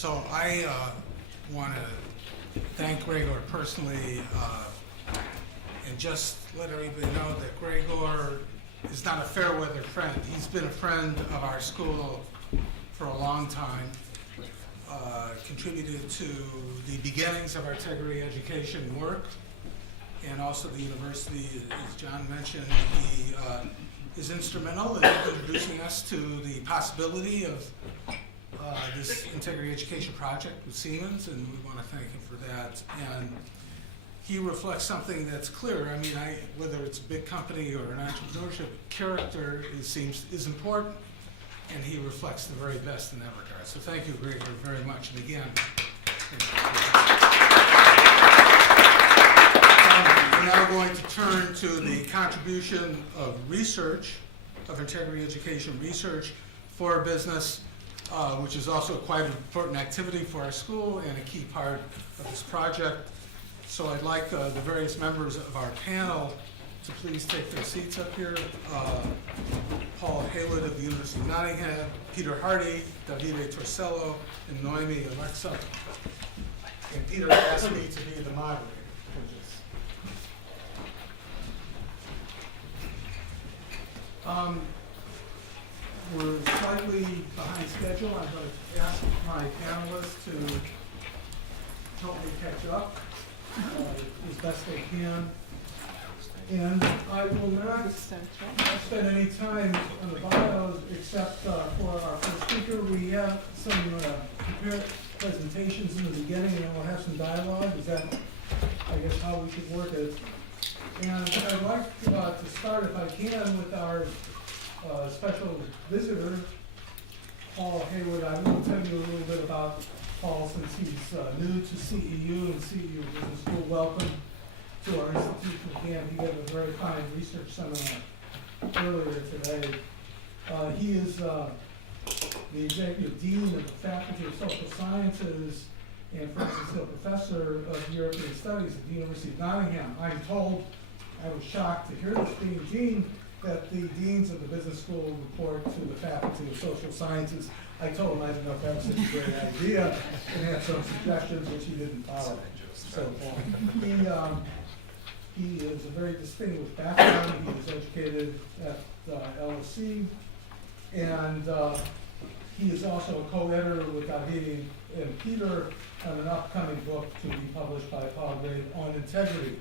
So I want to thank Gregor personally and just let everybody know that Gregor is not a fair weather friend. He's been a friend of our school for a long time, contributed to the beginnings of our integrity education work, and also the university, as John mentioned, he is instrumental in introducing us to the possibility of this integrity education project with Siemens, and we want to thank him for that. And he reflects something that's clear. I mean, whether it's a big company or an entrepreneurship, character is important, and he reflects the very best in that regard. So thank you, Gregor, very much. And again, we're now going to turn to the contribution of research, of integrity education research for business, which is also quite an important activity for our school and a key part of this project. So I'd like the various members of our panel to please take their seats up here. Paul Haywood of the University of Nottingham, Peter Hardy, Davide Torsello, and Noemi Alexa. And Peter asked me to be the moderator for this. We're slightly behind schedule. I'm going to ask my panelists to help me catch up as best they can. And I will not spend any time on the bios except for our first speaker. We have some prepared presentations in the beginning, and then we'll have some dialogue. Is that, I guess, how we should work it? And I'd like to start, if I can, with our special visitor, Paul Haywood. I will tell you a little bit about Paul since he's new to CEU and CEU Business School. Welcome to our institutional camp. He gave a very fine research seminar earlier today. He is the Executive Dean of the Faculty of Social Sciences and Francis Hill Professor of European Studies at the University of Nottingham. I'm told, I was shocked to hear this being Dean, that the deans of the business school report to the Faculty of Social Sciences. I told him I didn't know if that was such a great idea, and had some suggestions which he didn't follow. So he is a very distinguished background. He was educated at LSE, and he is also a co-editor with Davide and Peter on an upcoming book to be published by Paul Grade on integrity.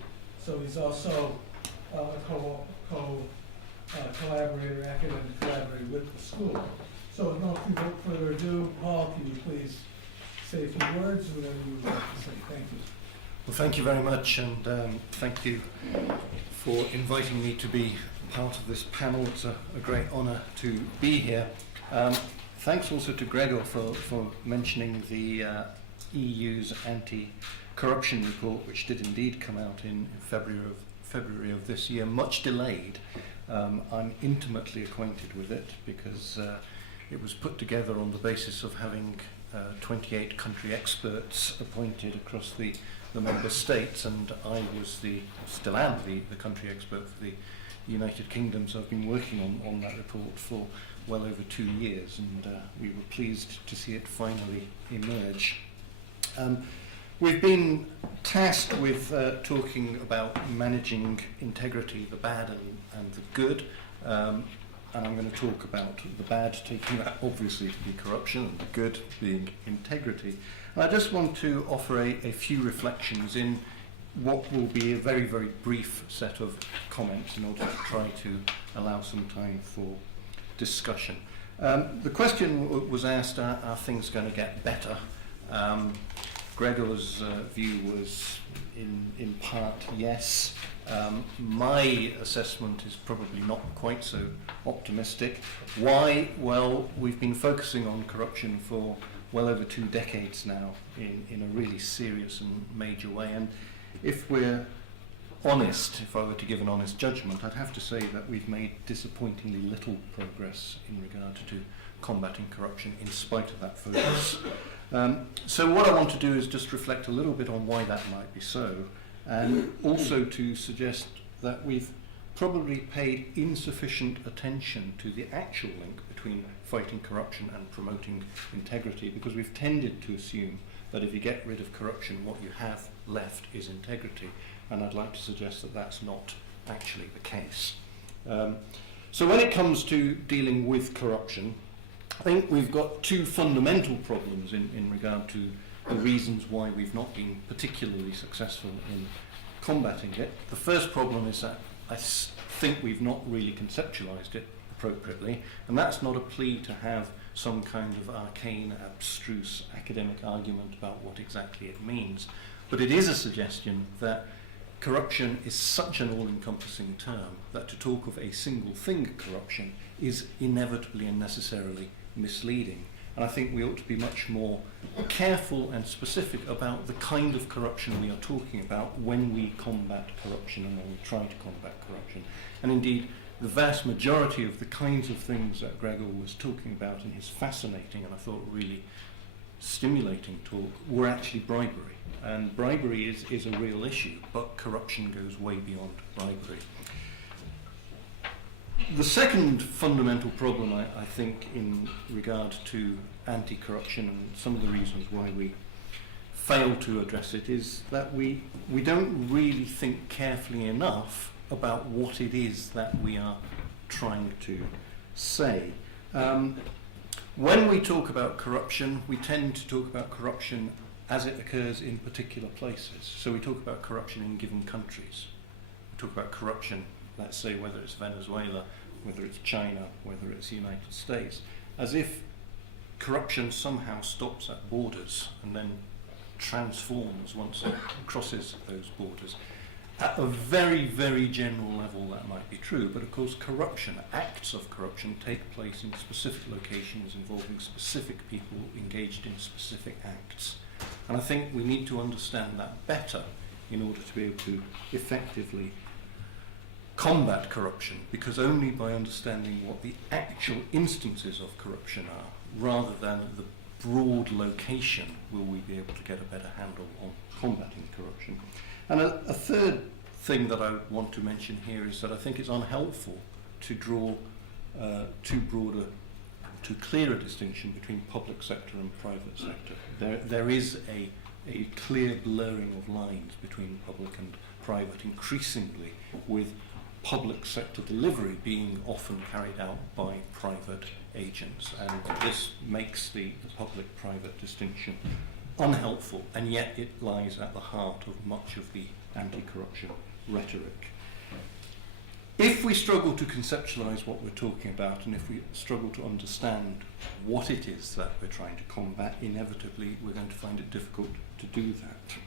So he's also a collaborator, academic collaborator with the school. So without further ado, Paul, can you please say a few words, whatever you would like to say. Thank you. Well, thank you very much, and thank you for inviting me to be part of this panel. It's a great honour to be here. Thanks also to Gregor for mentioning the EU's anti-corruption report, which did indeed come out in February of this year, much delayed. I'm intimately acquainted with it because it was put together on the basis of having 28 country experts appointed across the member states, and I was still am the country expert for the United Kingdom, so I've been working on that report for well over 2 years, and we were pleased to see it finally emerge. We've been tasked with talking about managing integrity, the bad and the good, and I'm going to talk about the bad taking that obviously to be corruption and the good being integrity. And I just want to offer a few reflections in what will be a very, very brief set of comments in order to try to allow some time for discussion. The question was asked, are things going to get better? Gregor's view was in part yes. My assessment is probably not quite so optimistic. Why? Well, we've been focusing on corruption for well over 2 decades now in a really serious and major way, and if we're honest, if I were to give an honest judgment, I'd have to say that we've made disappointingly little progress in regard to combating corruption in spite of that focus. So what I want to do is just reflect a little bit on why that might be so, and also to suggest that we've probably paid insufficient attention to the actual link between fighting corruption and promoting integrity, because we've tended to assume that if you get rid of corruption, what you have left is integrity. And I'd like to suggest that that's not actually the case. So when it comes to dealing with corruption, I think we've got two fundamental problems in regard to the reasons why we've not been particularly successful in combating it. The first problem is that I think we've not really conceptualized it appropriately, and that's not a plea to have some kind of arcane, abstruse academic argument about what exactly it means, but it is a suggestion that corruption is such an all-encompassing term that to talk of a single thing, corruption, is inevitably and necessarily misleading. And I think we ought to be much more careful and specific about the kind of corruption we are talking about when we combat corruption and when we try to combat corruption. And indeed, the vast majority of the kinds of things that Gregor was talking about in his fascinating and I thought really stimulating talk were actually bribery. And bribery is a real issue, but corruption goes way beyond bribery. The second fundamental problem, I think, in regard to anti-corruption and some of the reasons why we fail to address it is that we don't really think carefully enough about what it is that we are trying to say. When we talk about corruption, we tend to talk about corruption as it occurs in particular places. So we talk about corruption in given countries. We talk about corruption, let's say, whether it's Venezuela, whether it's China, whether it's the United States, as if corruption somehow stops at borders and then transforms once it crosses those borders. At a very, very general level, that might be true, but of course corruption, acts of corruption, take place in specific locations involving specific people engaged in specific acts. And I think we need to understand that better in order to be able to effectively combat corruption, because only by understanding what the actual instances of corruption are, rather than the broad location, will we be able to get a better handle on combating corruption. And a third thing that I want to mention here is that I think it's unhelpful to draw too broad too clear a distinction between public sector and private sector. There is a clear blurring of lines between public and private, increasingly with public sector delivery being often carried out by private agents, and this makes the public-private distinction unhelpful, and yet it lies at the heart of much of the anti-corruption rhetoric. If we struggle to conceptualize what we're talking about, and if we struggle to understand what it is that we're trying to combat, inevitably we're going to find it difficult to do that.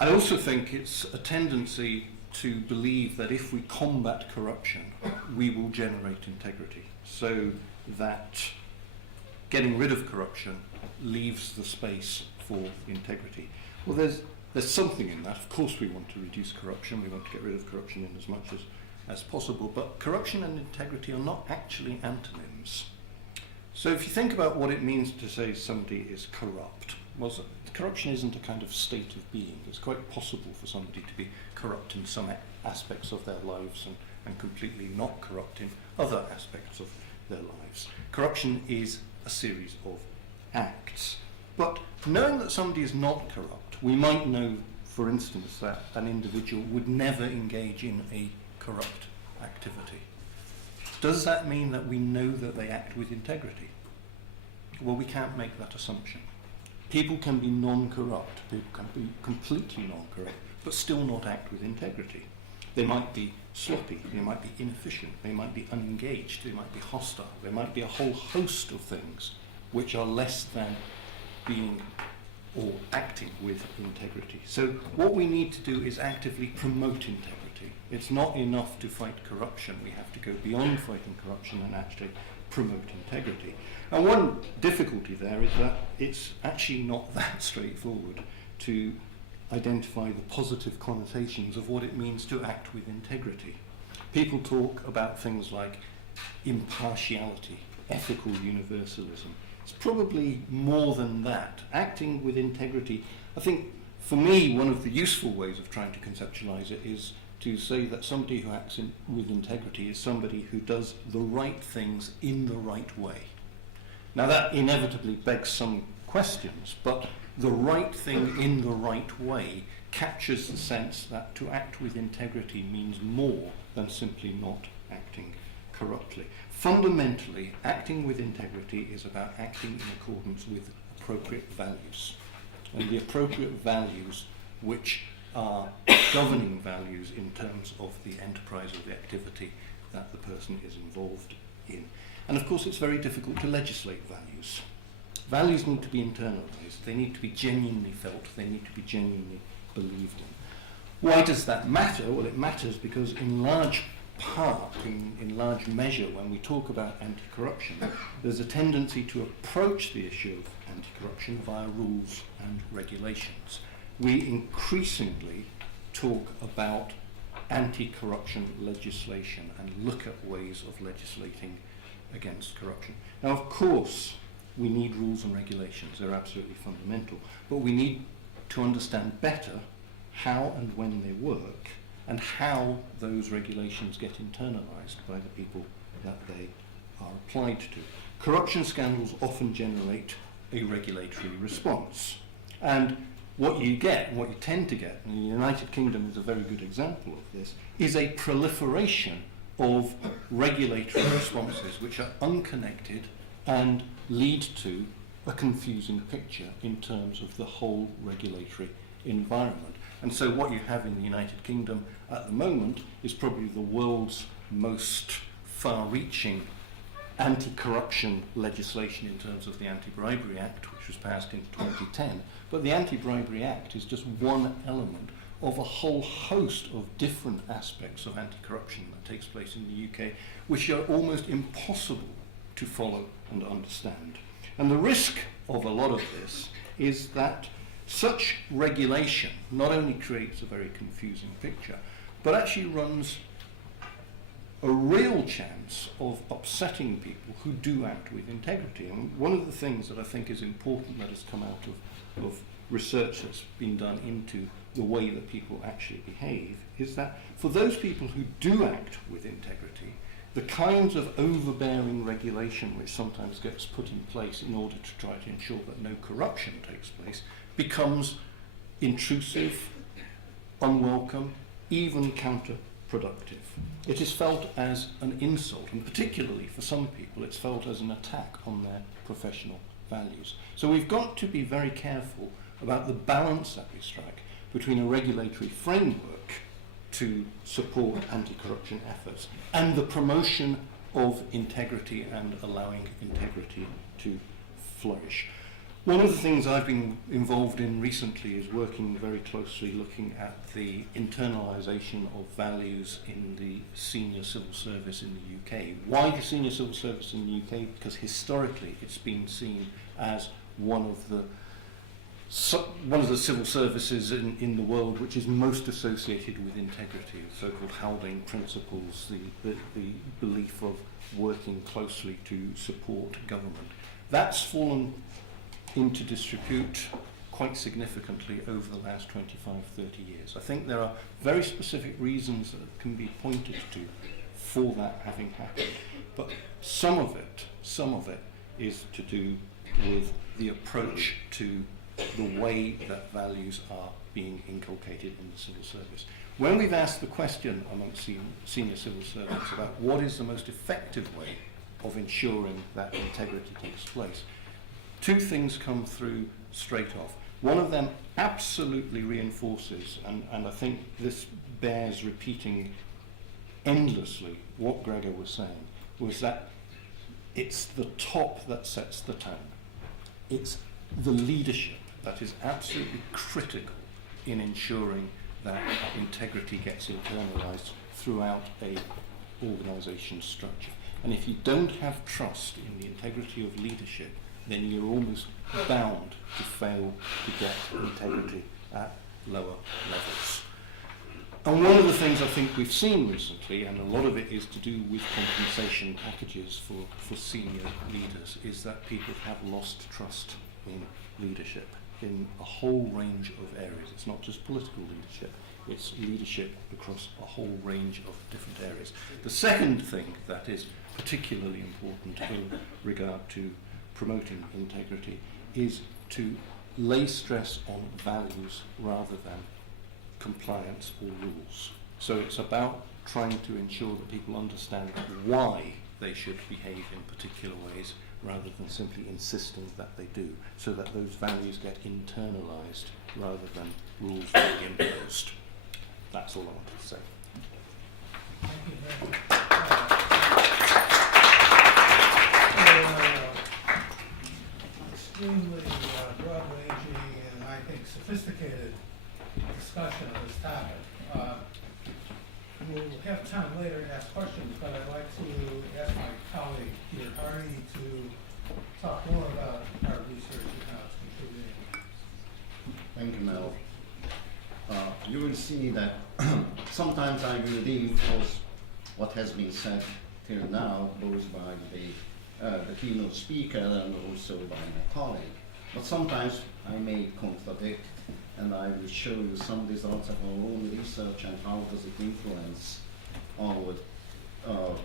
I also think it's a tendency to believe that if we combat corruption, we will generate integrity, so that getting rid of corruption leaves the space for integrity. Well, there's something in that. Of course we want to reduce corruption, we want to get rid of corruption in as much as possible, but corruption and integrity are not actually antonyms. So if you think about what it means to say somebody is corrupt, well, corruption isn't a kind of state of being. It's quite possible for somebody to be corrupt in some aspects of their lives and completely not corrupt in other aspects of their lives. Corruption is a series of acts. But knowing that somebody is not corrupt, we might know, for instance, that an individual would never engage in a corrupt activity. Does that mean that we know that they act with integrity? Well, we can't make that assumption. People can be non-corrupt, people can be completely non-corrupt, but still not act with integrity. They might be sloppy, they might be inefficient, they might be unengaged, they might be hostile, there might be a whole host of things which are less than being or acting with integrity. So what we need to do is actively promote integrity. It's not enough to fight corruption, we have to go beyond fighting corruption and actually promote integrity. And one difficulty there is that it's actually not that straightforward to identify the positive connotations of what it means to act with integrity. People talk about things like impartiality, ethical universalism. It's probably more than that. Acting with integrity, I think For me, one of the useful ways of trying to conceptualize it is to say that somebody who acts with integrity is somebody who does the right things in the right way. Now that inevitably begs some questions, but the right thing in the right way captures the sense that to act with integrity means more than simply not acting corruptly. Fundamentally, acting with integrity is about acting in accordance with appropriate values. And the appropriate values which are governing values in terms of the enterprise or the activity that the person is involved in. And of course it's very difficult to legislate values. Values need to be internalized, they need to be genuinely felt, they need to be genuinely believed in. Why does that matter? Well, it matters because in large part, in large measure, when we talk about anti-corruption, there's a tendency to approach the issue of anti-corruption via rules and regulations. We increasingly talk about anti-corruption legislation and look at ways of legislating against corruption. Now, of course, we need rules and regulations. They're absolutely fundamental. But we need to understand better how and when they work and how those regulations get internalized by the people that they are applied to. Corruption scandals often generate a regulatory response. And what you get, what you tend to get, and the United Kingdom is a very good example of this, is a proliferation of regulatory responses which are unconnected and lead to a confusing picture in terms of the whole regulatory environment. And so what you have in the United Kingdom at the moment is probably the world's most far-reaching anti-corruption legislation in terms of the Anti-Bribery Act, which was passed in 2010. But the Anti-Bribery Act is just one element of a whole host of different aspects of anti-corruption that takes place in the UK, which are almost impossible to follow and understand. And the risk of a lot of this is that such regulation not only creates a very confusing picture, but actually runs a real chance of upsetting people who do act with integrity. And one of the things that I think is important that has come out of research that's been done into the way that people actually behave is that for those people who do act with integrity, the kinds of overbearing regulation which sometimes gets put in place in order to try to ensure that no corruption takes place becomes intrusive, unwelcome, even counterproductive. It is felt as an insult, and particularly for some people it's felt as an attack on their professional values. So we've got to be very careful about the balance that we strike between a regulatory framework to support anti-corruption efforts and the promotion of integrity and allowing integrity to flourish. One of the things I've been involved in recently is working very closely looking at the internalisation of values in the senior civil service in the UK. Why the senior civil service in the UK? Because historically it's been seen as one of the civil services in the world which is most associated with integrity, the so-called Haldane principles, the belief of working closely to support government. That's fallen into disrepute quite significantly over the last 25, 30 years. I think there are very specific reasons that can be pointed to for that having happened, but some of it is to do with the approach to the way that values are being inculcated in the civil service. When we've asked the question amongst senior civil servants about what is the most effective way of ensuring that integrity takes place, two things come through straight off. One of them absolutely reinforces, and I think this bears repeating endlessly what Gregor was saying, was that it's the top that sets the tone. It's the leadership that is absolutely critical in ensuring that integrity gets internalized throughout a organization's structure. And if you don't have trust in the integrity of leadership, then you're almost bound to fail to get integrity at lower levels. And one of the things I think we've seen recently, and a lot of it is to do with compensation packages for senior leaders, is that people have lost trust in leadership. in a whole range of areas. It's not just political leadership, it's leadership across a whole range of different areas. The second thing that is particularly important with regard to promoting integrity is to lay stress on values rather than compliance or rules. So it's about trying to ensure that people understand why they should behave in particular ways rather than simply insisting that they do, so that those values get internalized rather than rules being imposed. That's all I wanted to say. Thank you very much. Extremely broad-ranging and I think sophisticated discussion of this topic. We'll have time later to ask questions, but I'd like to ask my colleague Peter Hardy to talk more about our research and how it's contributing. Thank you, Mel. You will see that sometimes I will reinforce what has been said till now, both by the keynote speaker and also by my colleague. But sometimes I may contradict, and I will show you some results of our own research and how does it influence our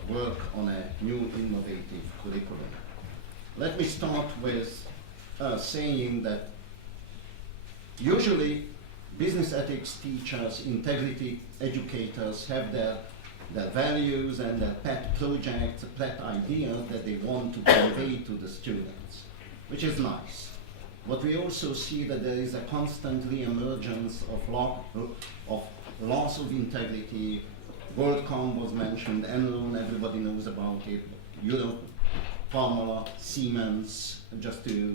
work on a new innovative curriculum. Let me start with saying that usually business ethics teachers, integrity educators have their values and their pet projects, pet ideas that they want to convey to the students, which is nice. But we also see that there is a constant re-emergence of loss of integrity. WorldCom was mentioned, Enron, everybody knows about it, Europe, Pharma, Siemens, just to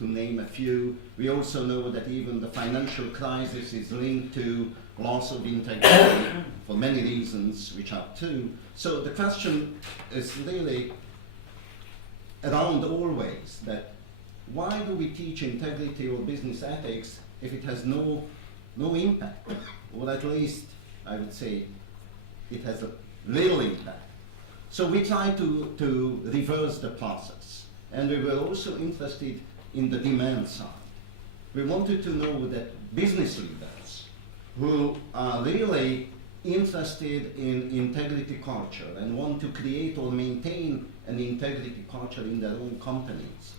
name a few. We also know that even the financial crisis is linked to loss of integrity for many reasons, which are true. So the question is really around always that why do we teach integrity or business ethics if it has no impact? Or at least, I would say, it has a little impact. So we try to reverse the process. And we were also interested in the demand side. We wanted to know that business leaders who are really interested in integrity culture and want to create or maintain an integrity culture in their own companies,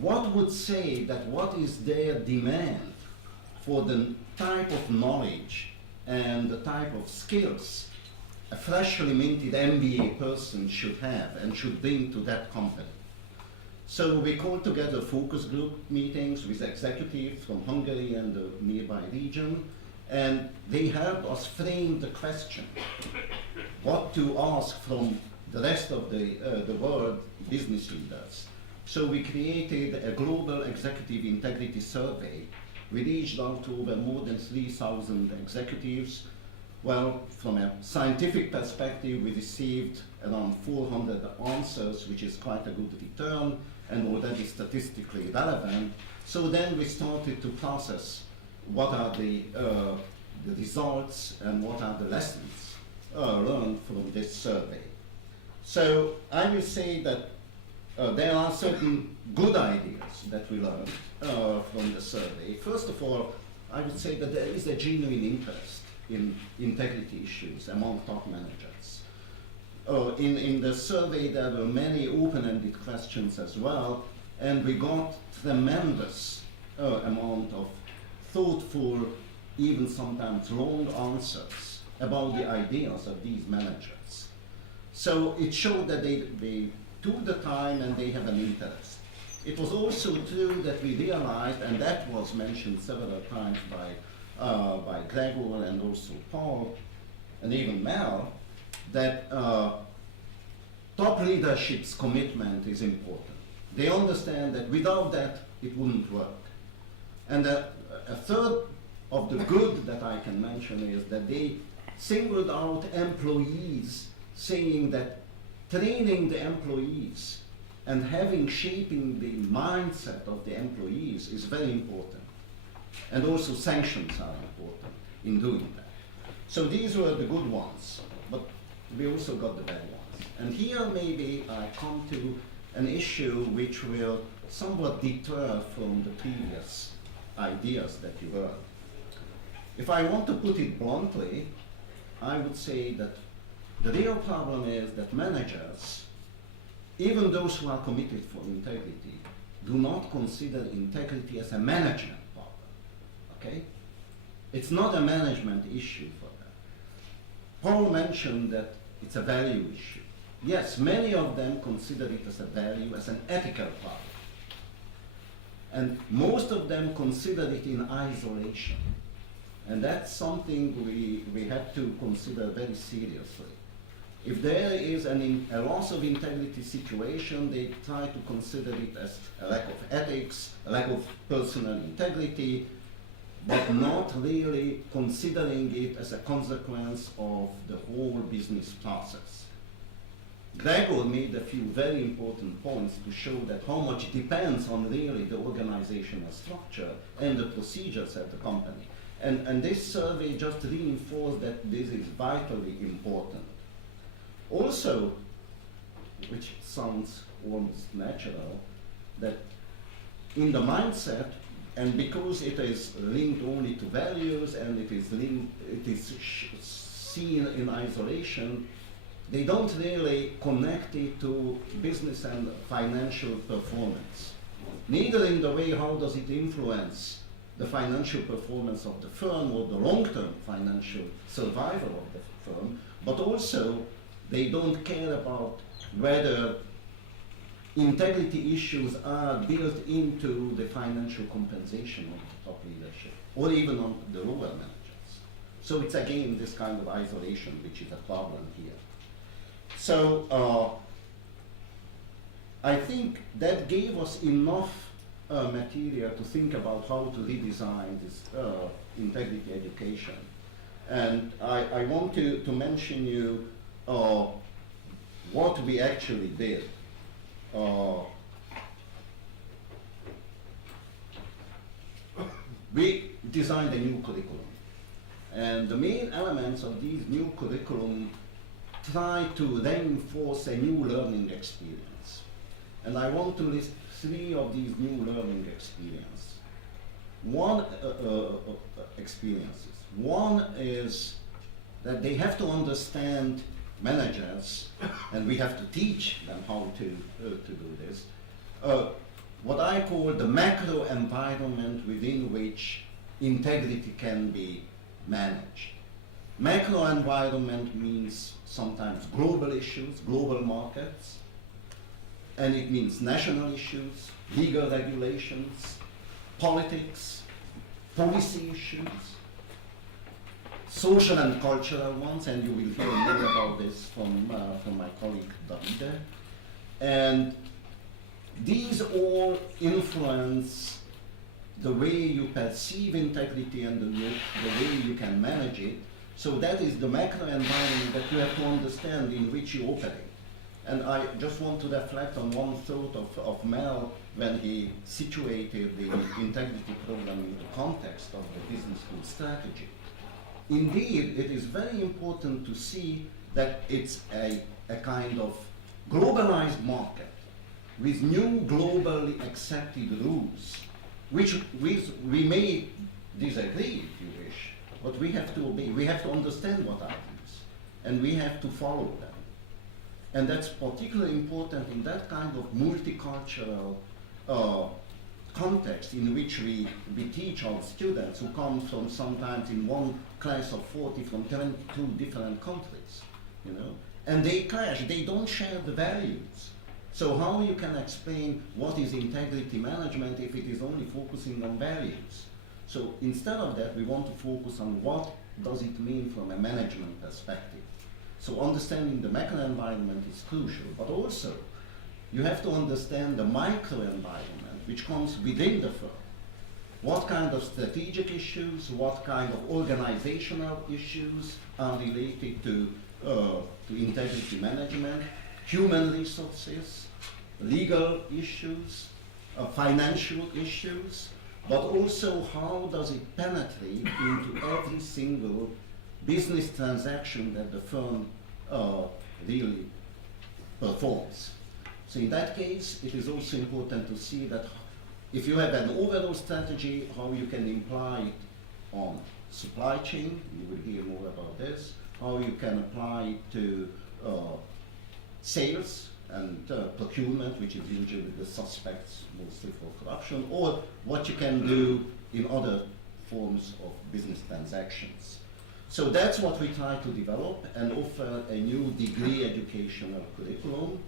what would say that what is their demand for the type of knowledge and the type of skills a freshly minted MBA person should have and should bring to that company. So we called together focus group meetings with executives from Hungary and the nearby region, and they helped us frame the question, what to ask from the rest of the world business leaders. So we created a global executive integrity survey. We reached out to over more than 3,000 executives. Well, from a scientific perspective, we received around 400 answers, which is quite a good return and already statistically relevant. So then we started to process what are the results and what are the lessons learned from this survey. So I will say that there are certain good ideas that we learned from the survey. First of all, I would say that there is a genuine interest in integrity issues among top managers. In the survey, there were many open-ended questions as well, and we got tremendous amount of thoughtful, even sometimes long answers about the ideas of these managers. So it showed that they took the time and they have an interest. It was also true that we realized, and that was mentioned several times by Gregor and also Paul and even Mel, that top leadership's commitment is important. They understand that without that, it wouldn't work. And a third of the good that I can mention is that they singled out employees, saying that training the employees and shaping the mindset of the employees is very important. And also sanctions are important in doing that. So these were the good ones, but we also got the bad ones. And here maybe I come to an issue which will somewhat deter from the previous ideas that you heard. If I want to put it bluntly, I would say that the real problem is that managers, even those who are committed for integrity, do not consider integrity as a management problem. Okay? It's not a management issue for them. Paul mentioned that it's a value issue. Yes, many of them consider it as a value, as an ethical problem. And most of them consider it in isolation. And that's something we have to consider very seriously. If there is a loss of integrity situation, they try to consider it as a lack of ethics, a lack of personal integrity, but not really considering it as a consequence of the whole business process. Gregor made a few very important points to show that how much depends on really the organizational structure and the procedures at the company. And this survey just reinforced that this is vitally important. Also, which sounds almost natural, that in the mindset, and because it is linked only to values and it is seen in isolation, they don't really connect it to business and financial performance. Neither in the way how does it influence the financial performance of the firm or the long-term financial survival of the firm, but also they don't care about whether integrity issues are built into the financial compensation of the top leadership or even on the lower managers. So it's again this kind of isolation which is a problem here. So I think that gave us enough material to think about how to redesign this integrity education. And I want to mention you what we actually did. We designed a new curriculum. And the main elements of these new curriculum try to reinforce a new learning experience. And I want to list 3 of these new learning experiences. One is that they have to understand managers, and we have to teach them how to do this, what I call the macro environment within which integrity can be managed. Macro environment means sometimes global issues, global markets, and it means national issues, legal regulations, politics, policy issues, social and cultural ones, and you will hear more about this from my colleague Davide. And these all influence the way you perceive integrity and the way you can manage it. So that is the macro environment that you have to understand in which you operate. And I just want to reflect on one thought of Mel when he situated the integrity program in the context of the business school strategy. Indeed, it is very important to see that it's a kind of globalized market with new globally accepted rules, which we may disagree, if you wish, but we have to obey. We have to understand what are these, and we have to follow them. And that's particularly important in that kind of multicultural context in which we teach our students who come from sometimes in one class of 40 from 22 different countries, you know, and they clash, they don't share the values. So how you can explain what is integrity management if it is only focusing on values? So instead of that, we want to focus on what does it mean from a management perspective. So understanding the macro environment is crucial, but also you have to understand the micro environment which comes within the firm. What kind of strategic issues, what kind of organizational issues are related to integrity management, human resources, legal issues, financial issues, but also how does it penetrate into every single business transaction that the firm really performs. So in that case, it is also important to see that if you have an overall strategy, how you can apply it on supply chain, you will hear more about this, how you can apply it to sales and procurement, which is usually the suspects mostly for corruption, or what you can do in other forms of business transactions. So that's what we try to develop and offer a new degree educational curriculum.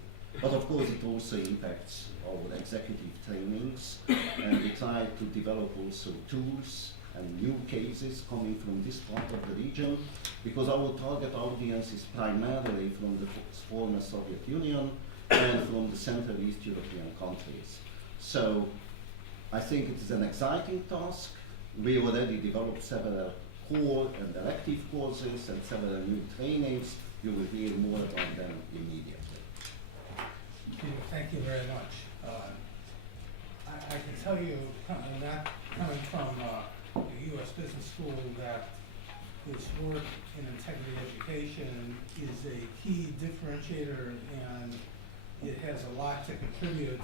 But of course it also impacts our executive trainings, and we try to develop also tools and new cases coming from this part of the region, because our target audience is primarily from the former Soviet Union and from the Central East European countries. So I think it is an exciting task. We already developed several core and elective courses and several new trainings. You will hear more about them immediately. Peter, thank you very much. I can tell you, coming from the U.S. Business School, that this work in integrity education is a key differentiator, and it has a lot to contribute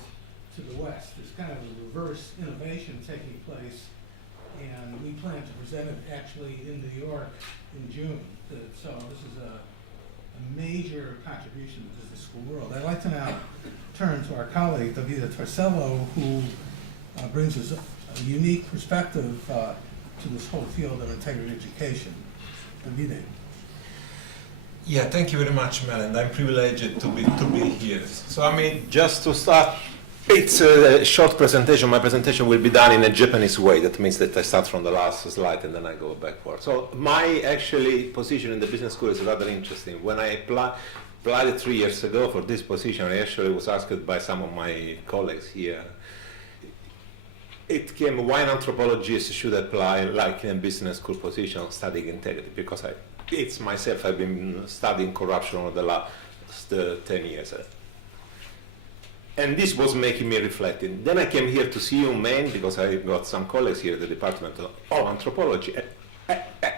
to the West. There's kind of a reverse innovation taking place, and we plan to present it actually in New York in June. So this is a major contribution to the business school world. I'd like to now turn to our colleague, Davide Torsello, who brings us a unique perspective to this whole field of integrity education. Davide. Yeah, thank you very much, Mel, and I'm privileged to be here. So I mean, just to start, it's a short presentation. My presentation will be done in a Japanese way. That means that I start from the last slide and then I go backward. So my actually position in the business school is rather interesting. When I applied 3 years ago for this position, I actually was asked by some of my colleagues here. It came, why an anthropologist should apply like in a business school position studying integrity, because it's myself, I've been studying corruption over the last 10 years. And this was making me reflecting. Then I came here to see you, Maine, because I got some colleagues here at the Department of Anthropology.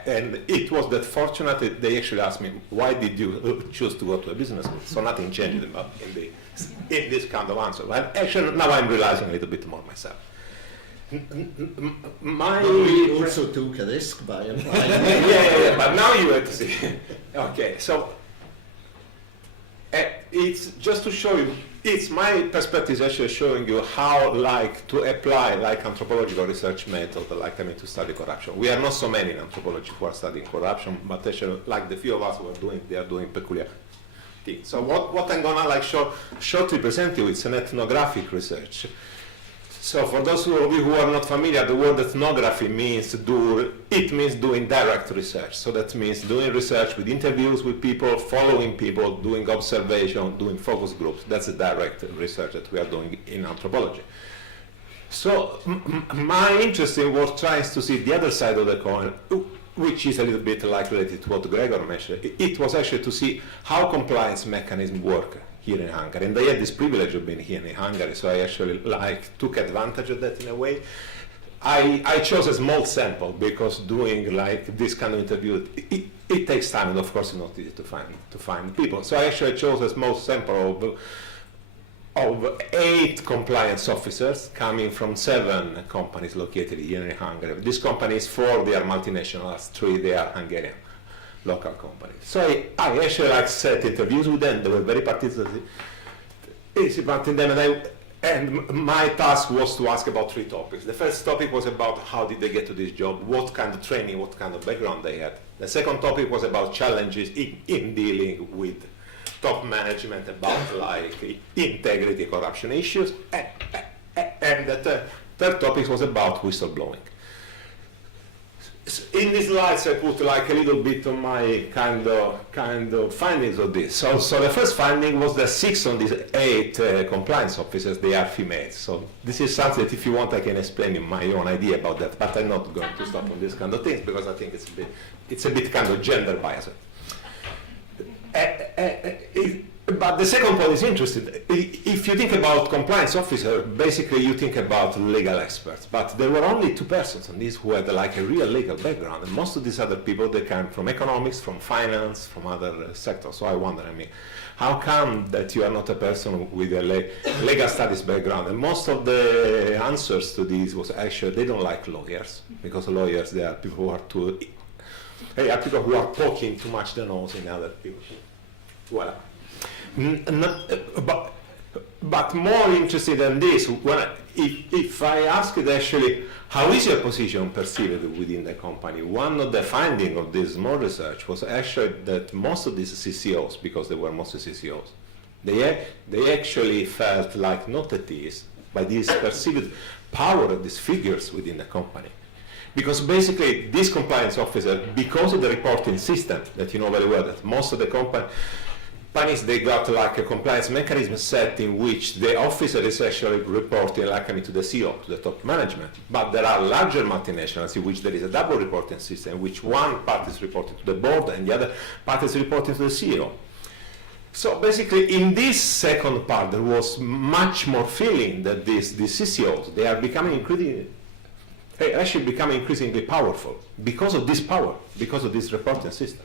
And it was that fortunate that they actually asked me, why did you choose to go to a business school? So nothing changed about in this kind of answer. And actually, now I'm realizing a little bit more myself. We also took a risk by applying. yeah, but now you have to see. Okay, so it's just to show you, it's my perspective is actually showing you how like to apply like anthropological research method, like to study corruption. We are not so many in anthropology who are studying corruption, but actually like the few of us who are doing, they are doing peculiar things. So what I'm gonna like shortly present you, it's an ethnographic research. So for those of you who are not familiar, the word ethnography means doing direct research. So that means doing research with interviews with people, following people, doing observation, doing focus groups. That's the direct research that we are doing in anthropology. So my interest in was trying to see the other side of the coin, which is a little bit like related to what Gregor mentioned. It was actually to see how compliance mechanisms work here in Hungary, and I had this privilege of being here in Hungary, so I actually took advantage of that in a way. I chose a small sample because doing like this kind of interview, it takes time, and of course it's not easy to find people. So I actually chose a small sample of 8 compliance officers coming from 7 companies located here in Hungary. These companies, 4 they are multinationals, 3 they are Hungarian local companies. So I actually set interviews with them. They were very participating in them, and my task was to ask about 3 topics. The first topic was about how did they get to this job, what kind of training, what kind of background they had. The second topic was about challenges in dealing with top management, about like integrity, corruption issues, and the third topic was about whistleblowing. In these slides, I put like a little bit of my kind of findings of this. So the first finding was that 6 on these 8 compliance officers, they are females. So this is something that if you want, I can explain you my own idea about that. But I'm not going to stop on this kind of things because I think it's a bit kind of gender bias. But But the second point is interesting. If you think about compliance officer, basically you think about legal experts. But there were only 2 persons on this who had like a real legal background, and most of these other people they came from economics, from finance, from other sectors. So I wonder, how come that you are not a person with a legal studies background? And most of the answers to this was actually they don't like lawyers, because lawyers they are people who are poking too much the nose in other people. Voila. But more interested than this, if I ask it actually, how is your position perceived within the company? One of the findings of this small research was actually that most of these CCOs, because they were mostly CCOs, they actually felt like not at ease by this perceived power of these figures within the company. Because basically, these compliance officers, because of the reporting system that you know very well, that most of the companies, they got like a compliance mechanism set in which the officer is actually reporting like to the CEO, to the top management. But there are larger multinationals in which there is a double reporting system, in which one part is reporting to the board and the other part is reporting to the CEO. So basically, in this second part, there was much more feeling that these CCOs, they are actually becoming increasingly powerful because of this power, because of this reporting system.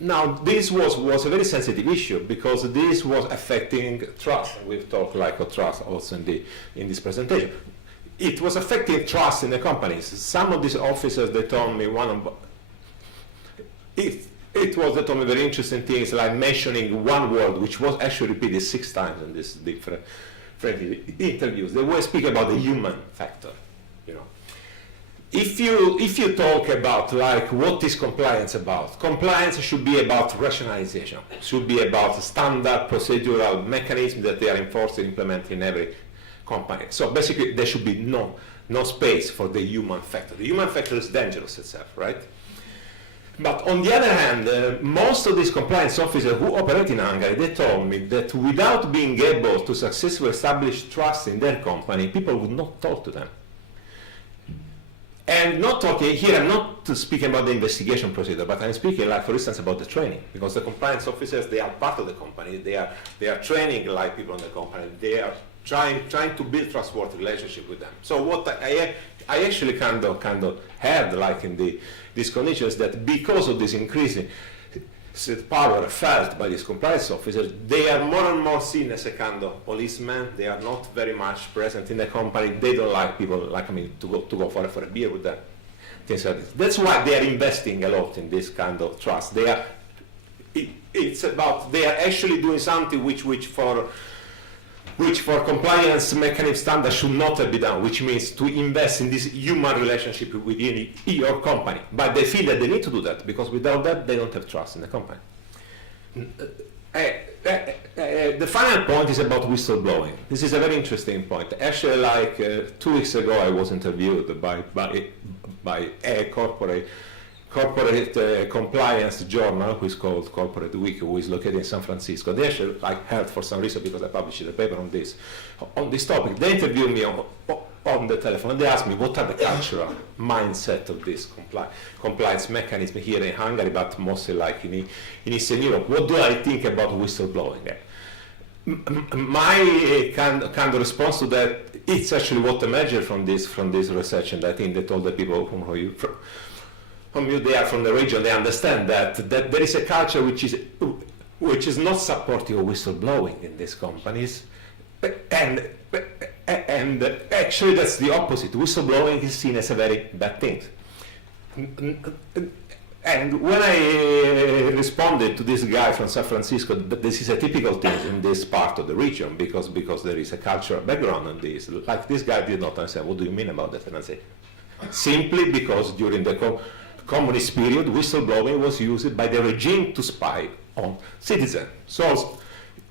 Now, this was a very sensitive issue because this was affecting trust. We've talked of trust also in this presentation. It was affecting trust in the companies. Some of these officers, they told me they told me very interesting things, like mentioning one word which was actually repeated 6 times in these different interviews. They always speak about the human factor, If you talk about like what is compliance about, compliance should be about rationalization, should be about standard procedural mechanisms that they are enforced and implemented in every company. So basically there should be no space for the human factor. The human factor is dangerous itself, right? But on the other hand, most of these compliance officers who operate in Hungary, they told me that without being able to successfully establish trust in their company, people would not talk to them. And not talking here, I'm not speaking about the investigation procedure, but I'm speaking, like for instance, about the training, because the compliance officers, they are part of the company. They are training like people in the company. They are trying to build trustworthy relationship with them. So what I actually kind of had like in these conditions, that because of this increasing power felt by these compliance officers, they are more and more seen as a kind of policemen. They are not very much present in the company. They don't like people like me to go for a beer with them. Things like this. That's why they are investing a lot in this kind of trust. They are actually doing something which for compliance mechanism standards should not have been done, which means to invest in this human relationship within your company. But they feel that they need to do that, because without that, they don't have trust in the company. The final point is about whistleblowing. This is a very interesting point. Actually, like 2 weeks ago, I was interviewed by a corporate compliance journal, who is called Corporate Week, who is located in San Francisco. They actually heard for some reason, because I published a paper on this topic. They interviewed me on the telephone, and they asked me what are the cultural mindset of this compliance mechanism here in Hungary, but mostly like in Eastern Europe. What do I think about whistleblowing? My kind of response to that, it's actually what emerged from this research, and I think that all the people they are from the region, they understand that there is a culture which is not supportive of whistleblowing in these companies, and actually that's the opposite. Whistleblowing is seen as a very bad thing. And when I responded to this guy from San Francisco, that this is a typical thing in this part of the region, because there is a cultural background on this. Like, this guy did not understand, what do you mean about that? And I say, simply because during the communist period, whistleblowing was used by the regime to spy on citizens. So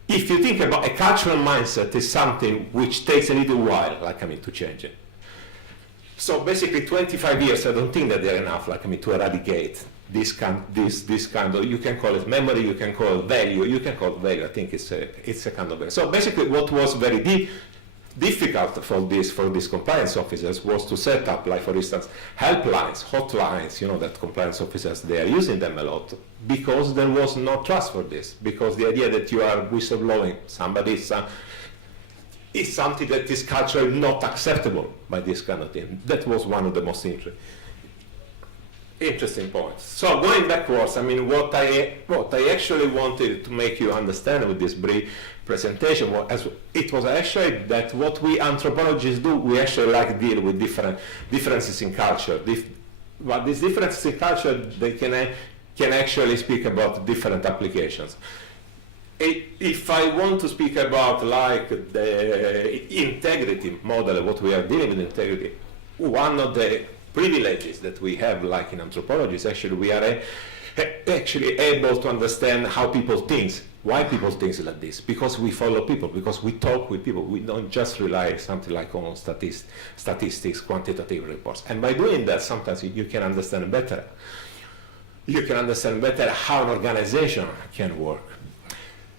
if you think about a cultural mindset, is something which takes a little while, to change it. So basically 25 years, I don't think that they're enough, to eradicate this kind of, you can call it memory, you can call it value, I think it's a kind of value. So basically what was very difficult for these compliance officers was to set up, like for instance, helplines, hotlines, that compliance officers, they are using them a lot, because there was no trust for this, because the idea that you are whistleblowing somebody is something that is culturally not acceptable by this kind of thing. That was one of the most interesting points. So going backwards, I mean, what I actually wanted to make you understand with this brief presentation it was actually that what we anthropologists do, we actually like deal with differences in culture. But these differences in culture, they can actually speak about different applications. If I want to speak about like the integrity model, what we are dealing with integrity, one of the privileges that we have, like in anthropology, is actually we are actually able to understand how people think, why people think like this, because we follow people, because we talk with people. We don't just rely something like on statistics, quantitative reports. And by doing that, sometimes you can understand better. You can understand better how an organization can work.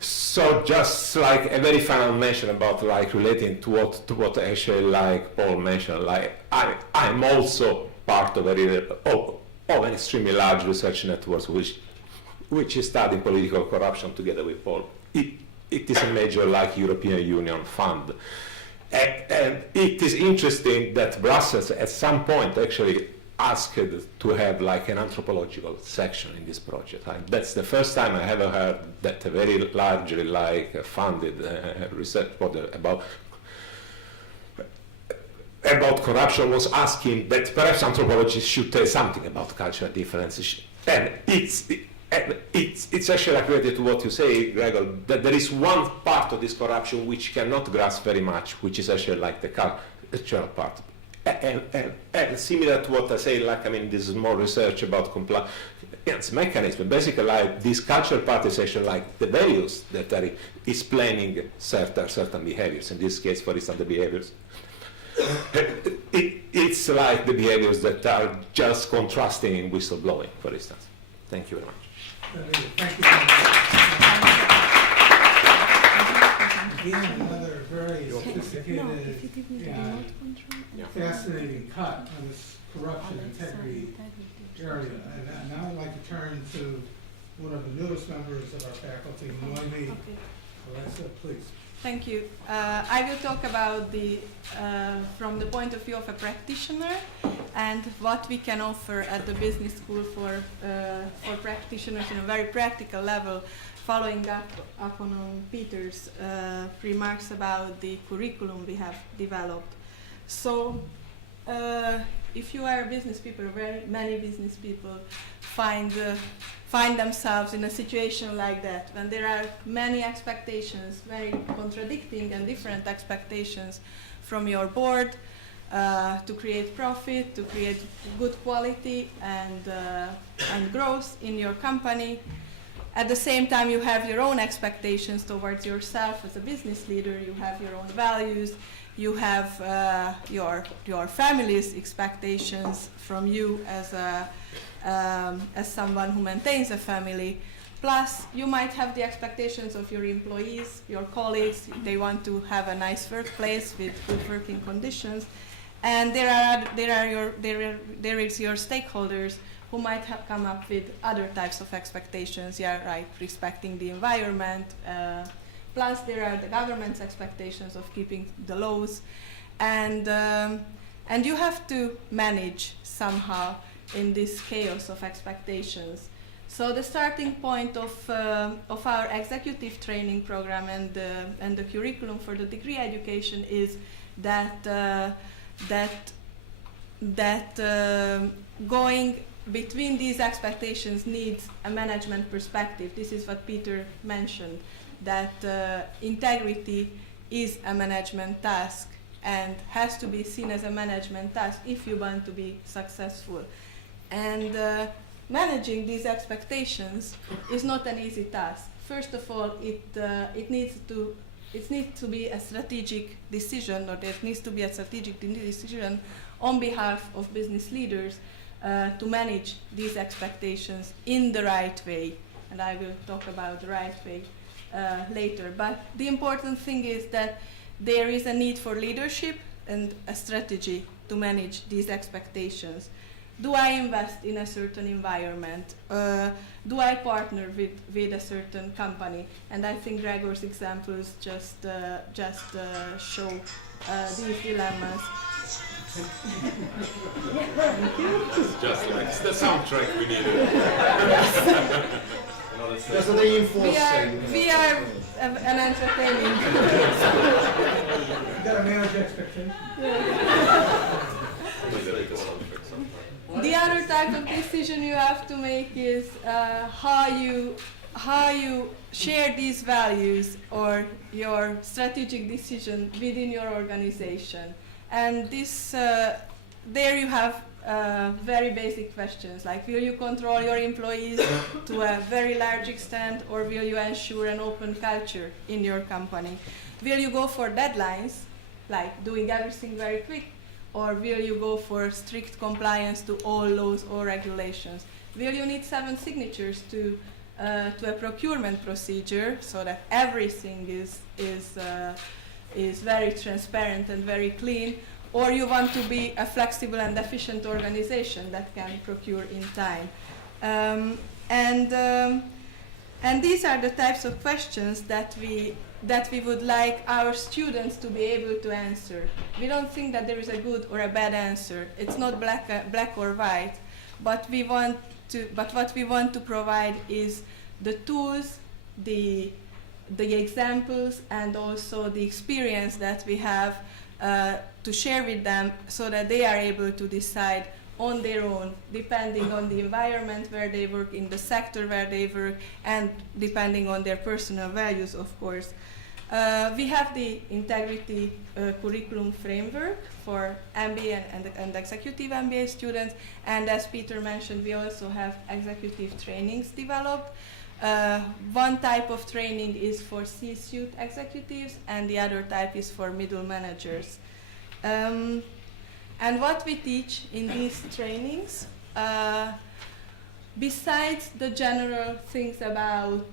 So just like a very final mention about like relating to what actually like Paul mentioned, like I'm also part of an extremely large research network which is studying political corruption together with Paul. It is a major like European Union fund. And it is interesting that Brussels at some point actually asked to have like an anthropological section in this project. That's the first time I ever heard that a very largely like funded research project about corruption was asking that perhaps anthropologists should tell something about cultural differences. And it's actually related to what you say, Gregor, that there is one part of this corruption which cannot grasp very much, which is actually like the cultural part. And similar to what I say, like, I mean, this is more research about compliance mechanism. Basically, like, this cultural part is actually like the values that are explaining certain behaviors. In this case, for instance, the behaviors. It's like the behaviors that are just contrasting in whistleblowing, for instance. Thank you very much. Thank you so much. Again, another very sophisticated and fascinating cut on this corruption integrity area. And now I'd like to turn to one of the newest members of our faculty, Noemi. Alexa, please. Thank you. I will talk about from the point of view of a practitioner and what we can offer at the business school for practitioners in a very practical level, following up on Peter's remarks about the curriculum we have developed. So, if you are a business people, very many business people find themselves in a situation like that, when there are many expectations, very contradicting and different expectations from your board to create profit, to create good quality and growth in your company. At the same time, you have your own expectations towards yourself as a business leader. You have your own values. You have your family's expectations from you as someone who maintains a family. Plus, you might have the expectations of your employees, your colleagues. They want to have a nice workplace with good working conditions. And there is your stakeholders who might have come up with other types of expectations, like respecting the environment. Plus, there are the government's expectations of keeping the laws, and you have to manage somehow in this chaos of expectations. So the starting point of our executive training program and the curriculum for the degree education is that going between these expectations needs a management perspective. This is what Peter mentioned, that integrity is a management task and has to be seen as a management task if you want to be successful. And managing these expectations is not an easy task. First of all, it needs to be a strategic decision, or there needs to be a strategic decision on behalf of business leaders to manage these expectations in the right way. And I will talk about the right way later. But the important thing is that there is a need for leadership and a strategy to manage these expectations. Do I invest in a certain environment? Do I partner with a certain company? And I think Gregor's examples just show these dilemmas. Just like the soundtrack we needed. That's a reinforcing. We are an entertaining. You gotta manage expectations. The other type of decision you have to make is how you share these values or your strategic decision within your organization. And this, there you have very basic questions like, will you control your employees to a very large extent, or will you ensure an open culture in your company? Will you go for deadlines, like doing everything very quick? Or will you go for strict compliance to all laws or regulations? Will you need 7 signatures to a procurement procedure so that everything is very transparent and very clean? Or you want to be a flexible and efficient organization that can procure in time? And these are the types of questions that we would like our students to be able to answer. We don't think that there is a good or a bad answer. It's not black or white, but what we want to provide is the tools, the examples, and also the experience that we have to share with them, so that they are able to decide on their own, depending on the environment where they work, in the sector where they work, and depending on their personal values, of course. We have the integrity curriculum framework for MBA and executive MBA students, and as Peter mentioned, we also have executive trainings developed. One type of training is for C-suite executives, and the other type is for middle managers. And what we teach in these trainings, besides the general things about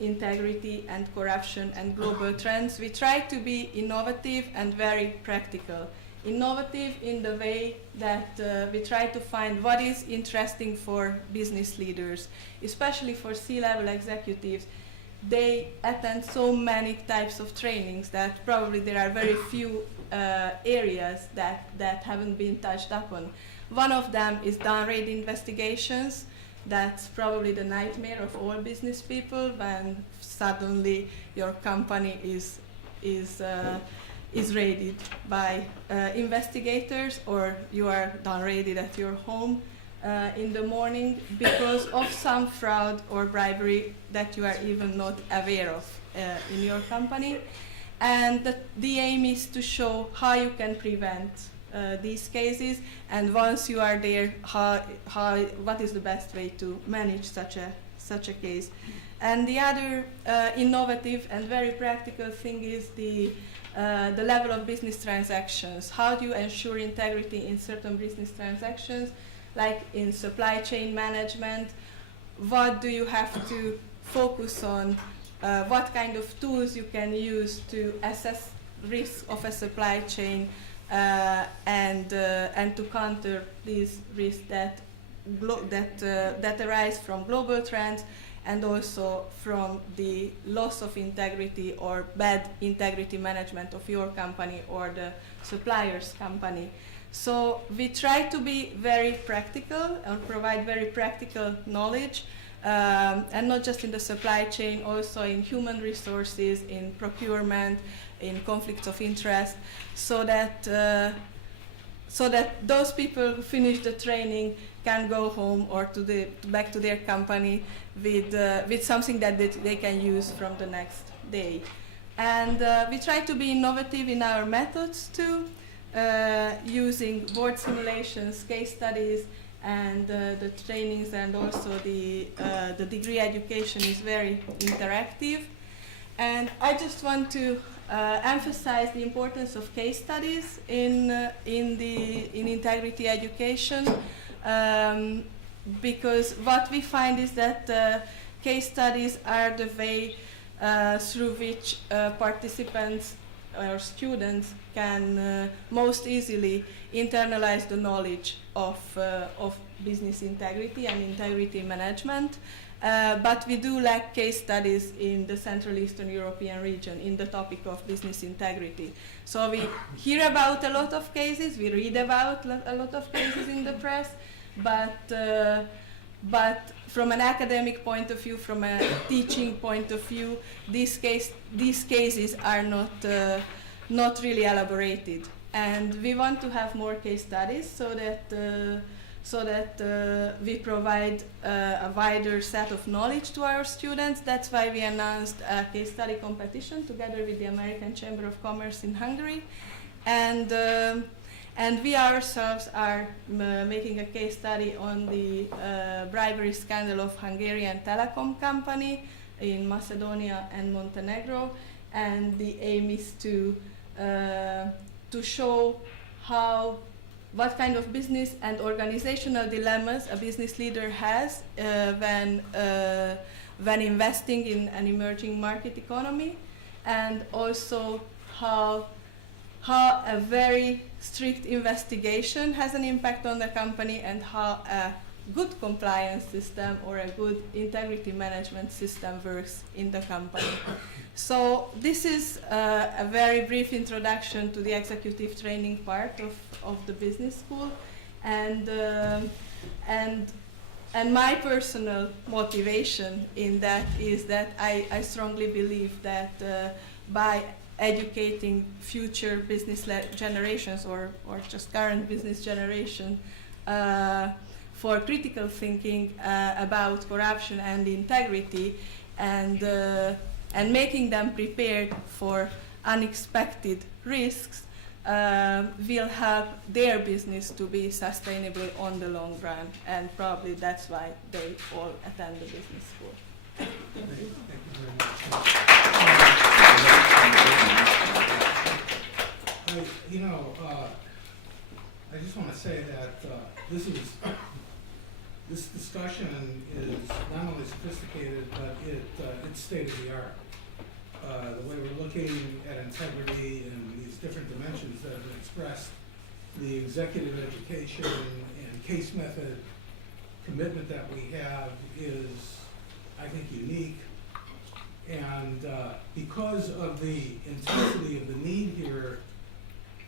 integrity and corruption and global trends, we try to be innovative and very practical. Innovative in the way that we try to find what is interesting for business leaders, especially for C-level executives. They attend so many types of trainings that probably there are very few areas that haven't been touched upon. One of them is down raid investigations. That's probably the nightmare of all business people, when suddenly your company is raided by investigators, or you are down raided at your home in the morning because of some fraud or bribery that you are even not aware of in your company. And the aim is to show how you can prevent these cases, and once you are there, what is the best way to manage such a case. And the other innovative and very practical thing is the level of business transactions. How do you ensure integrity in certain business transactions, like in supply chain management? What do you have to focus on? What kind of tools you can use to assess risk of a supply chain and to counter these risks that arise from global trends, and also from the loss of integrity or bad integrity management of your company or the supplier's company. So we try to be very practical and provide very practical knowledge, and not just in the supply chain, also in human resources, in procurement, in conflicts of interest, so that those people who finish the training can go home or back to their company with something that they can use from the next day. And we try to be innovative in our methods too, using board simulations, case studies, and the trainings, and also the degree education is very interactive. And I just want to emphasize the importance of case studies in integrity education, because what we find is that case studies are the way through which participants our students can most easily internalize the knowledge of business integrity and integrity management. But we do lack case studies in the Central Eastern European region in the topic of business integrity. So we hear about a lot of cases, we read about a lot of cases in the press, but from an academic point of view, from a teaching point of view, these cases are not really elaborated. And we want to have more case studies so that we provide a wider set of knowledge to our students. That's why we announced a case study competition together with the American Chamber of Commerce in Hungary. And we ourselves are making a case study on the bribery scandal of Hungarian telecom company in Macedonia and Montenegro. And the aim is to show what kind of business and organizational dilemmas a business leader has when investing in an emerging market economy, and also how a very strict investigation has an impact on the company, and how a good compliance system or a good integrity management system works in the company. So this is a very brief introduction to the executive training part of the business school, and my personal motivation in that is that I strongly believe that by educating future business generations or just current business generation for critical thinking about corruption and integrity, and making them prepared for unexpected risks will help their business to be sustainable on the long run, and probably that's why they all attend the business school. Thank you very much. I just want to say that this discussion is not only sophisticated, but it's state of the art. The way we're looking at integrity and these different dimensions that have been expressed, the executive education and case method commitment that we have is, I think, unique. And because of the intensity of the need here,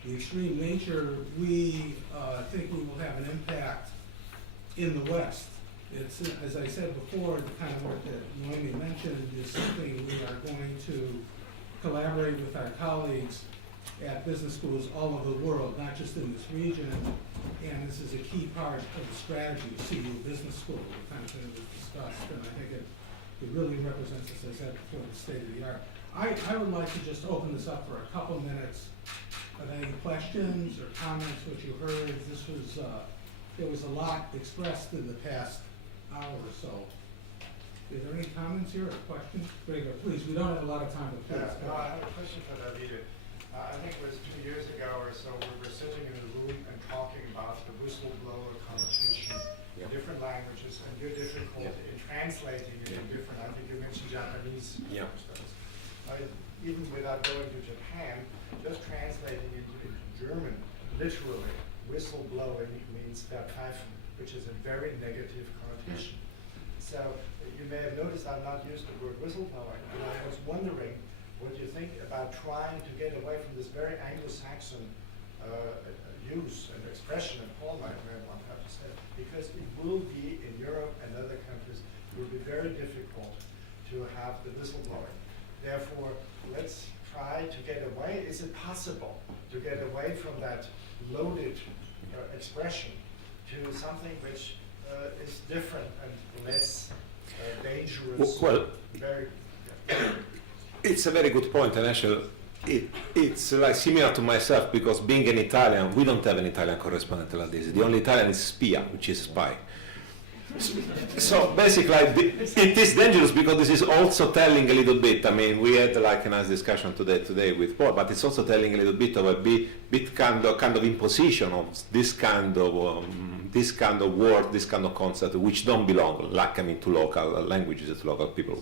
the extreme nature, we think we will have an impact in the West. It's, as I said before, the kind of work that Noemi mentioned is something we are going to collaborate with our colleagues at business schools all over the world, not just in this region. And this is a key part of the strategy of CU Business School, the kind of thing that was discussed. And I think it really represents, as I said before, the state of the art. I would like to just open this up for a couple minutes of any questions or comments what you heard. This was, there was a lot expressed in the past hour or so. Is there any comments here or questions? Gregor, please, we don't have a lot of time, but please. No, I have a question for David. I think it was 2 years ago or so, we were sitting in a room and talking about the whistleblower connotation in different languages, and your difficulty in translating it in different, I think you mentioned Japanese. Yeah. Even without going to Japan, just translating into German, literally, whistleblowing means verpfeifen, which is a very negative connotation. So you may have noticed I've not used the word whistleblowing, and I was wondering what you think about trying to get away from this very Anglo-Saxon use and expression, and Paul might want to have to say, because it will be in Europe and other countries, it will be very difficult to have the whistleblowing. Therefore, let's try to get away. Is it possible to get away from that loaded expression to something which is different and less dangerous? Well, very, it's a very good point, and actually, it's like similar to myself, because being an Italian, we don't have an Italian correspondent like this. The only Italian is spia, which is spy. So basically, it is dangerous because this is also telling a little bit. I mean, we had like a nice discussion today with Paul, but it's also telling a little bit of a bit kind of imposition of this kind of word, this kind of concept, which don't belong, like, I mean, to local languages, to local people.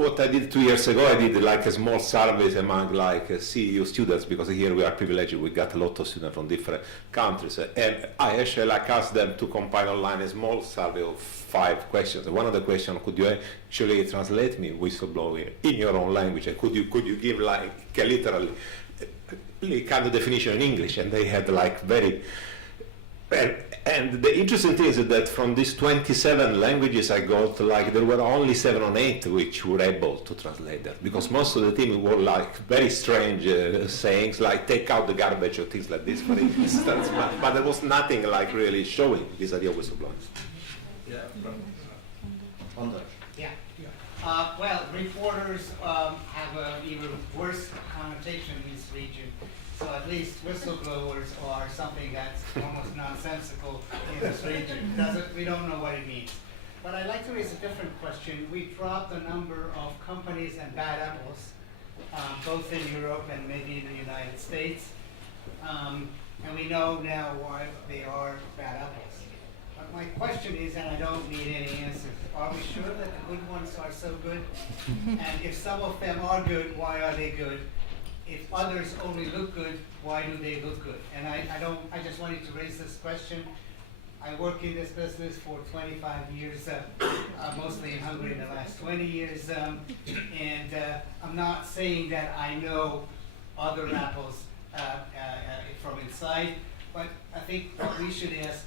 what I did 2 years ago, I did like a small survey among like CEU students, because here we are privileged, we got a lot of students from different countries, and I actually like asked them to compile online a small survey of 5 questions. One of the questions, could you actually translate me whistleblowing in your own language, and could you give like a literally kind of definition in English? And they had like very. And the interesting thing is that from these 27 languages I got, like there were only 7 or 8 which were able to translate that, because most of the team were like very strange sayings, like take out the garbage or things like this, for instance. But there was nothing like really showing this idea of whistleblowing. Yeah. Anders. Yeah. Well, reporters have an even worse connotation in this region. So at least whistleblowers are something that's almost nonsensical in this region. We don't know what it means. But I'd like to raise a different question. We dropped a number of companies and bad apples, both in Europe and maybe in the United States. And we know now why they are bad apples. But my question is, and I don't need any answers, are we sure that the good ones are so good? And if some of them are good, why are they good? If others only look good, why do they look good? And I just wanted to raise this question. I work in this business for 25 years, mostly in Hungary in the last 20 years, and I'm not saying that I know other apples from inside, but I think what we should ask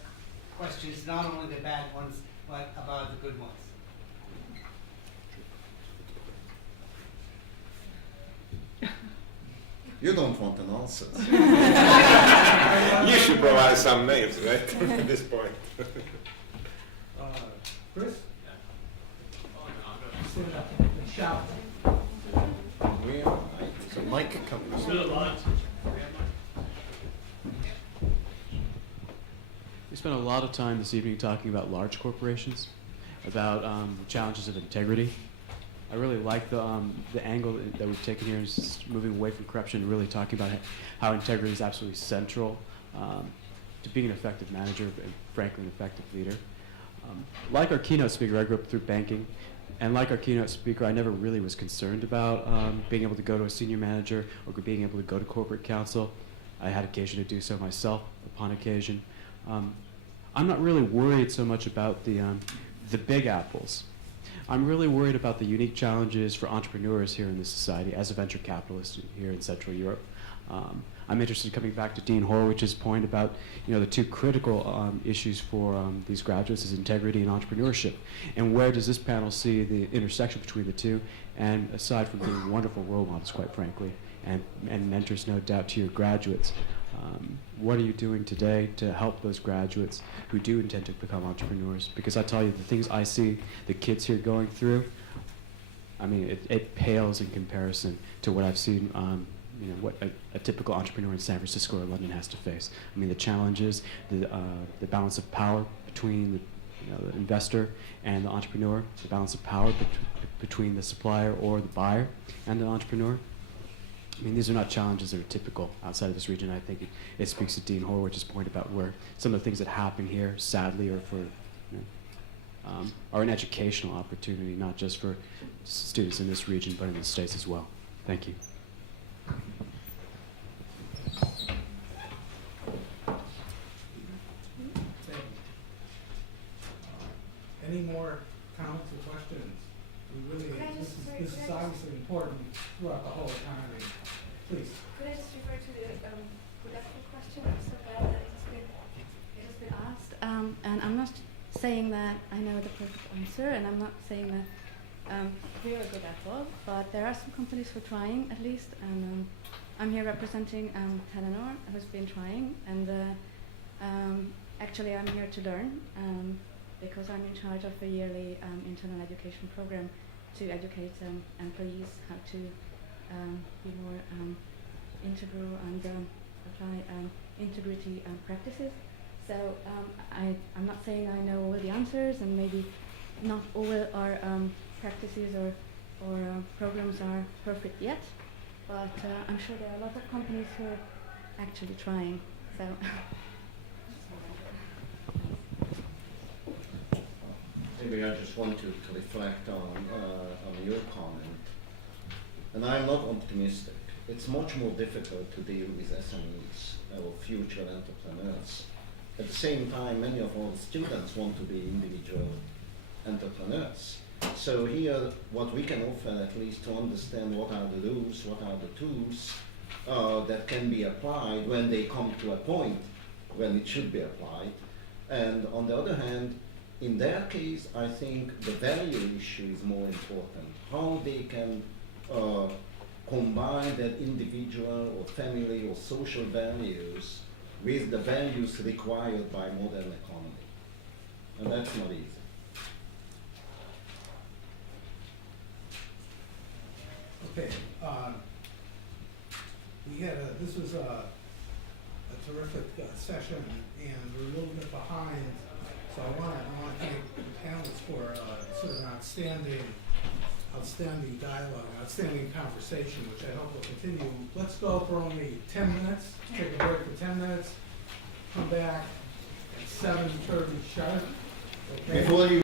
questions not only the bad ones, but about the good ones. You don't want an answer. You should provide some names, right? At this point. Chris? Stand up and shout. So Mike comes. We spent a lot of time this evening talking about large corporations, about the challenges of integrity. I really like the angle that we've taken here, is moving away from corruption and really talking about how integrity is absolutely central to being an effective manager and, frankly, an effective leader. Like our keynote speaker, I grew up through banking, and like our keynote speaker, I never really was concerned about being able to go to a senior manager or being able to go to corporate counsel. I had occasion to do so myself upon occasion. I'm not really worried so much about the big apples. I'm really worried about the unique challenges for entrepreneurs here in this society as a venture capitalist here in Central Europe. I'm interested in coming back to Dean Horwich's point about the 2 critical issues for these graduates is integrity and entrepreneurship. And where does this panel see the intersection between the 2? And aside from being wonderful role models, quite frankly, and mentors, no doubt, to your graduates, what are you doing today to help those graduates who do intend to become entrepreneurs? Because I tell you, the things I see the kids here going through, I mean, it pales in comparison to what I've seen, what a typical entrepreneur in San Francisco or London has to face. I mean, the challenges, the balance of power between the investor and the entrepreneur, the balance of power between the supplier or the buyer and the entrepreneur. I mean, these are not challenges that are typical outside of this region. I think it speaks to Dean Horwich's point about where some of the things that happen here, sadly, are are an educational opportunity, not just for students in this region, but in the States as well. Thank you. Any more comments or questions? We really, this is obviously important throughout the whole economy. Please. Could I just refer to the production question? I'm so glad that it has been asked. And I'm not saying that I know the perfect answer, and I'm not saying that we're good at all, but there are some companies who are trying at least, and I'm here representing Telenor, who's been trying, and actually I'm here to learn because I'm in charge of a yearly internal education program to educate employees how to be more integral and apply integrity practices. So I'm not saying I know all the answers, and maybe not all our practices or programs are perfect yet, but I'm sure there are a lot of companies who are actually trying. So. maybe I just want to reflect on your comment. And I'm not optimistic. It's much more difficult to deal with SMEs or future entrepreneurs. At the same time, many of our students want to be individual entrepreneurs. So here, what we can offer, at least to understand what are the rules, what are the tools that can be applied when they come to a point when it should be applied. And on the other hand, in their case, I think the value issue is more important. How they can combine their individual or family or social values with the values required by modern economy. And that's not easy. Okay, this was a terrific session, and we're a little bit behind, so I want to thank the panelists for sort of an outstanding dialogue, outstanding conversation, which I hope will continue. Let's go for only 10 minutes, take a break for 10 minutes, come back at 7:30 sharp. Okay? Before you